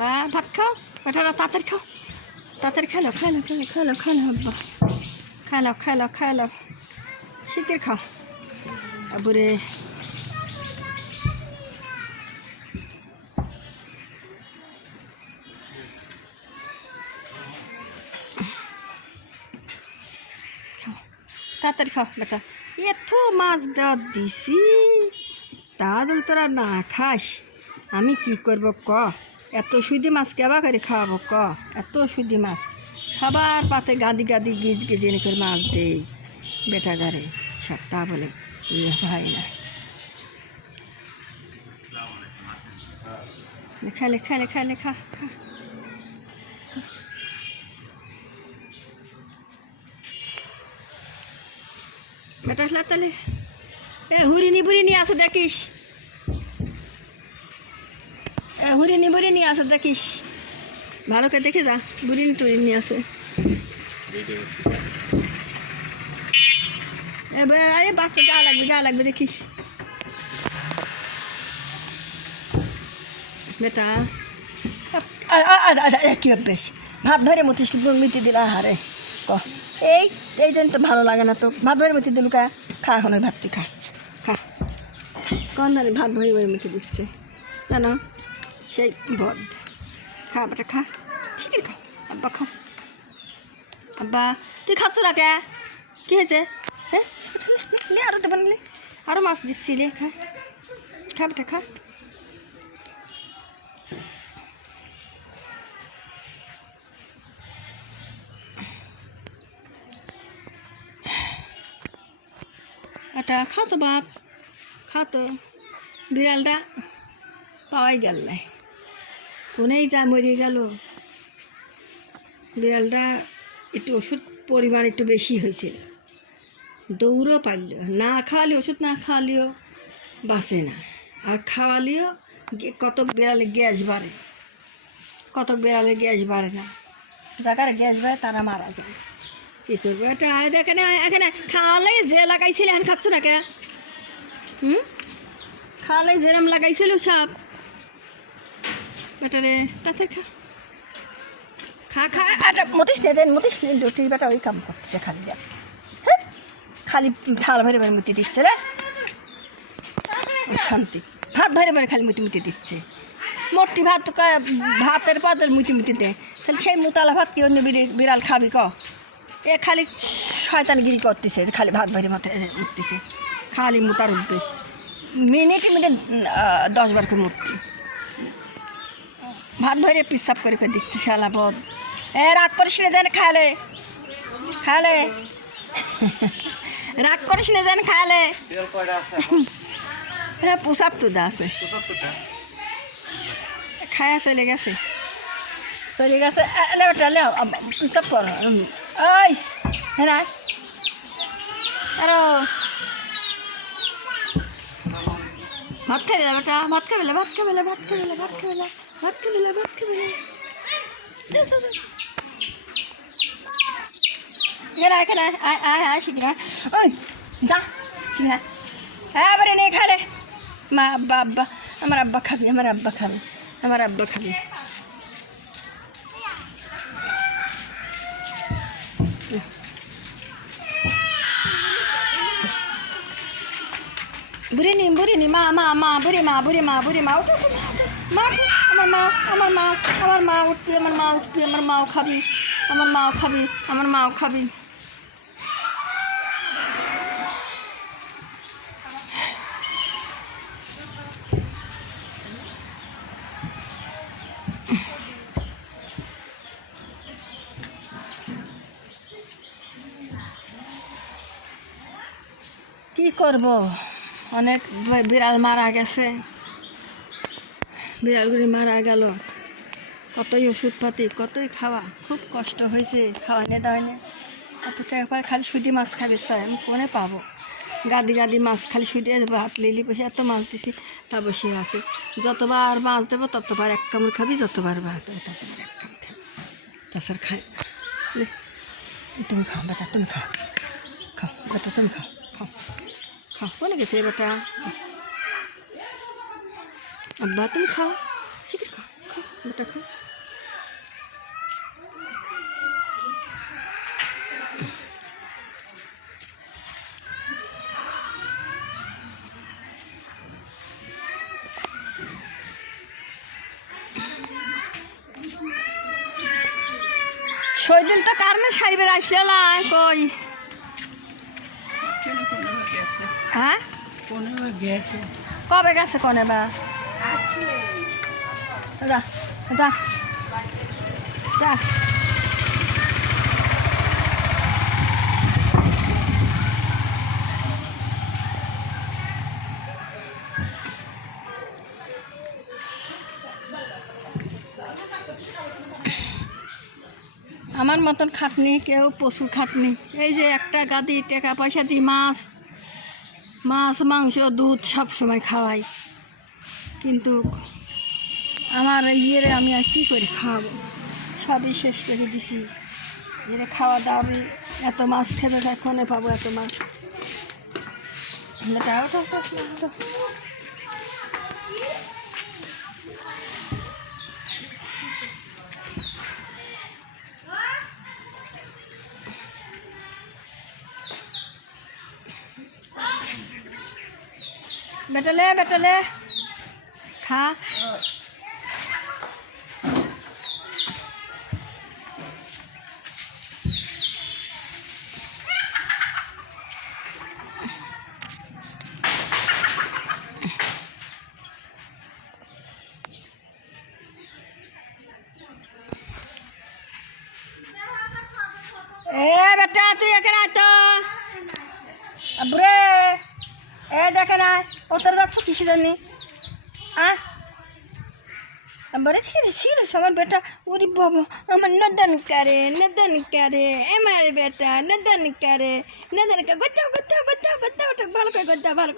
বা ভাত খাও বেটারা, তাড়াতাড়ি খাও, তাড়াতাড়ি খেলো খেলো খেলো খেলো খেলো আব্বা, খেলো খেলো খেলো, শিখে খাও আবুরে। তাড়াতাড়ি খাও বেটা, এত মাছ দেওয়া দিছি তাহলে তোরা না খাস আমি কি করব ক? এত সুদি মাছ কেবা করে খাওয়াবো ক? এত সুদি মাছ সবার পাতে গাদি গাদি গিজ গিজ এনে করে মাছ দেই বেটা গারে সব, তা বলে ইয়ে ভাই না। খেলে খেলে খেলে খা খা, বেটা আসলে তাহলে এ হুরিনি বুড়িনি আছে দেখিস, বুড়িনি আছে দেখিস, ভালো করে দেখে যা, বুড়িনি টুরিনি আছে। আরে বাচ্চা গা লাগবে দেখিস বেটা। কি অভ্যেস, ভাত ধরে মতিস মিটি দিলা হারে ক? এই জন্য তো ভালো লাগে না তো, ভাত ধরে মতি দিল কা? খা এখন ওই ভাতটি খা খা, কোন ধরে ভাত ভরে ভরে মিটি দিচ্ছে জানো, সেই বদ। খা বেটা খা, ঠিকই খাও আব্বা খাও, আব্বা তুই খাচ্ছ না কে? কী হয়েছে? হ্যাঁ আরও দেবেন নিলে, আরও মাছ দিচ্ছি রে, খা খা বেটা খা। এটা খাও তো বাপ, খাও তো, বিড়ালটা পাওয়াই গেল নাই, কোনেই যা মরিয়ে গেল বিড়ালটা। একটু ওষুধ পরিমাণ একটু বেশি হয়েছিল, দৌড়ও পারল না, খাওয়ালে ওষুধ না খাওয়ালেও বাঁচে না, আর খাওয়ালেও কতক বিড়ালে গ্যাস বাড়ে, কতক বিড়ালে গ্যাস বাড়ে না, যাকার গ্যাস বাড়ে তারা মারা যায়। কী করবো এটা? এখানে এখানে খাওয়ালে যে লাগাইছিল এখন খাচ্ছ না কে? খাওয়ালে যেরম লাগাইছিল সব বেটারে, তাতে খা খা খা। এটা মতিস রুটির বেটা ওই কাম করতেছে খালি, দেখ খালি থাল ভরে ভরে মুতি দিচ্ছে রে, শান্তি। ভাত ভরে ভরে খালি মুতি দিচ্ছে, মোটি ভাত ভাতের পাতের মুতি দেয়, তাহলে সেই মুতালা ভাত কি অন্য বিড়াল খাবি ক? এ খালি শয়তানগিরি করতেছে, খালি ভাত ভরে মাথায় উঠতেছে, খালি মুতার উঠবেশ, মিনিট 10 বার করে মুক্তি, ভাত ভরে পিসাব করে দিচ্ছে শালা বদ। রাগ করিস না যেন খালে, রাগ করিস না যেন খালে। হ্যাঁ 75টা আছে, খায়া চলে গেছে পিসাব কর। ওই হ্যাঁ আরো ভাত খাবে বেটা, ভাত খাবে এখানে আয় শিখি, ওই যা শিখি, হ্যাঁ বারে নিয়ে খালে মা আব্বা আমার আব্বা খাবি, আমার আব্বা খাবি। বুড়িনি বুড়ি মা উঠো, আমার মা উঠবি, আমার মাও খাবি, আমার মাও খাবি। কি করব, অনেক বিড়াল মারা গেছে, বিড়ালগুলি মারা গেল, কতই ওষুধপাতি, কতই খাওয়া, খুব কষ্ট হয়েছে, খাওয়ানে দাওয়ানে। কত টাকা পরে খালি সুদি মাছ খাবি চাই, আমি কোনে পাবো? গাদি মাছ খালি সুদি ভাত লিলি বসে এত মাছ দিছি, তা বসে আছে, যতবার মাছ দেবো ততবার এক কামড় খাবি, যতবার ভাত দেবো ততবার এক কামড় খাবি, তাছাড়া খাই। তুমি খাও বেটা, তুমি খাও বেটা, তুমি খাও কোনে গেছে বেটা? আব্বা তুমি খাও, শিখে খাও। বেটা খা। শহীদুল তো কারণে সাইবের আসলে কই হ্যাঁ কবে গেছে কনে বা যা যা যা আমার মতন খাটনি কেউ প্রচুর খাটনি। এই যে একটা গাদি টাকা পয়সা দিই মাছ মাংস দুধ সব সময় খাওয়াই, কিন্তু আমার ইয়েরে আমি আর কী করে খাওয়াবো, সবই শেষ করে দিছি। এর খাওয়া দাওয়া এত মাছ খেবে এখনে পাবো এত মাছ। বেটালে খা। এ বেটা তুই এখানে আয় তো বুড়ে, এ দেখে না ওতর যাচ্ছ কিসে জানি বলে আমার বেটা ওরে বাবা আমার নদন করে আমার বেটা নদন করে গোত্তা ভালো করে গোত্তা ভালো